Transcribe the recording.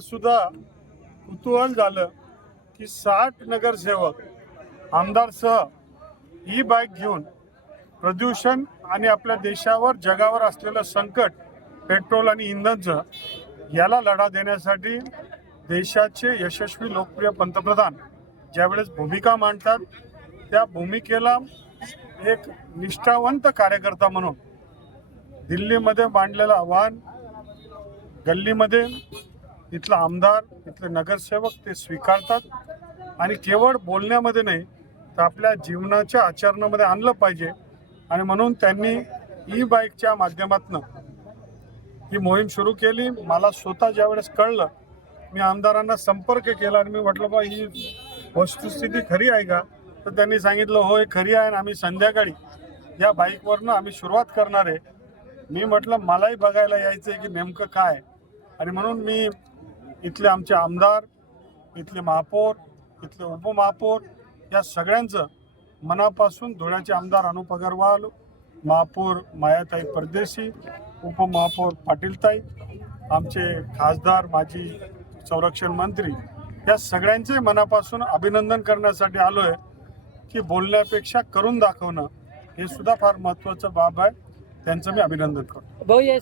सुद्धा कुतूहल झालं की 60 नगरसेवक आमदारसह ई बाईक घेऊन प्रदूषण आणि आपल्या देशावर जगावर असलेलं संकट पेट्रोल आणि इंधनचं याला लढा देण्यासाठी देशाचे यशस्वी लोकप्रिय पंतप्रधान ज्यावेळेस भूमिका मांडतात त्या भूमिकेला एक निष्ठावंत कार्यकर्ता म्हणून दिल्लीमध्ये मांडलेलं आव्हान गल्लीमध्ये इथला आमदार इथले नगरसेवक ते स्वीकारतात आणि केवळ बोलण्यामध्ये नाही तर आपल्या जीवनाच्या आचरणामध्ये आणलं पाहिजे आणि म्हणून त्यांनी ई बाईकच्या माध्यमातून ही मोहीम सुरू केली। मला स्वतः ज्यावेळेस कळलं मी आमदारांना संपर्क केला आणि मी म्हटलं बा ही वस्तुस्थिती खरी आहे का, तर त्यांनी सांगितलं हो हे खरी आहे आणि आम्ही संध्याकाळी या बाईकवरनं आम्ही सुरुवात करणार आहे। मी म्हटलं मलाही बघायला यायचं आहे की नेमकं काय, आणि म्हणून मी इथले आमचे आमदार, इथले महापौर, इथले उपमहापौर या सगळ्यांचं मनापासून धुळ्याचे आमदार अनुप अग्रवाल, महापौर मायाताई परदेशी, उपमहापौर पाटीलताई, आमचे खासदार माजी संरक्षण मंत्री या सगळ्यांचे मनापासून अभिनंदन करण्यासाठी आलो आहे की बोलण्यापेक्षा करून दाखवणं हे सुद्धा फार महत्त्वाचं बाब आहे। त्यांचं मी अभिनंदन करतो। भाऊ, या